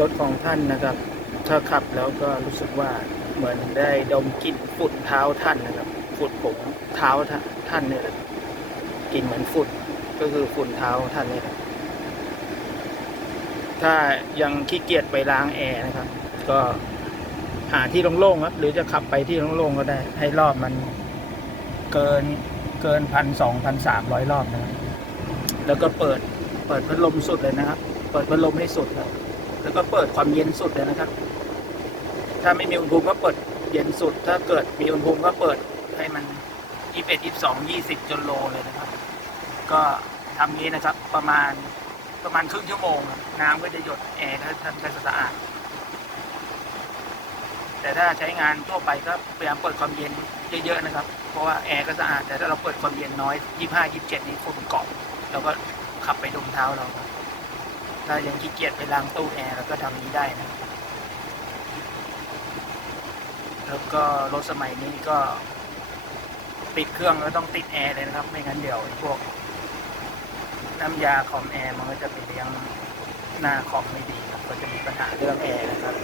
รถของท่านนะครับ ถ้าขับแล้วก็รู้สึกว่าเหมือนได้ดมกลิ่นฝุ่นเท้าท่านนะครับฝุ่นผมเท้าท่านเนี่ยแหละกลิ่นเหมือนฝุ่นก็คือฝุ่นเท้าท่านเนี่ยแหละถ้ายังขี้เกียจไปล้างแอร์นะครับ ก็หาที่โล่งๆครับ หรือจะขับไปที่โล่งๆก็ได้ ให้รอบมันเกินเกินพันสองพันสามร้อยรอบนะครับ แล้วก็เปิดเปิดพัดลมสุดเลยนะครับ เปิดพัดลมให้สุดครับ แล้วก็เปิดความเย็นสุดเลยนะครับ ถ้าไม่มีอุณหภูมิก็เปิดเย็นสุด ถ้าเกิดมีอุณหภูมิก็เปิดให้มันยี่สิบเอ็ดยี่สิบสองยี่สิบจนโลเลยนะครับ ก็ทำนี้นะครับประมาณประมาณครึ่งชั่วโมง น้ำก็จะหยดแอร์ก็ท่านก็จะสะอาด แต่ถ้าใช้งานทั่วไปก็พยายามเปิดความเย็นเยอะๆนะครับ เพราะว่าแอร์ก็สะอาดแต่ถ้าเราเปิดความเย็นน้อยยี่ห้ายี่สิบเจ็ดนี่ฝุ่นเกาะเราก็ขับไปดมเท้าเราครับ ถ้ายังขี้เกียจไปล้างตู้แอร์เราก็ทำนี้ได้นะ แล้วก็รถสมัยนี้ก็ติดเครื่องแล้วต้องติดแอร์เลยนะครับ ไม่งั้นเดี๋ยวพวก น้ำยาคอมแอร์มันก็จะไปเลี้ยงหน้าคอมไม่ดีครับก็จะมีปัญหาเรื่องแอร์นะครับ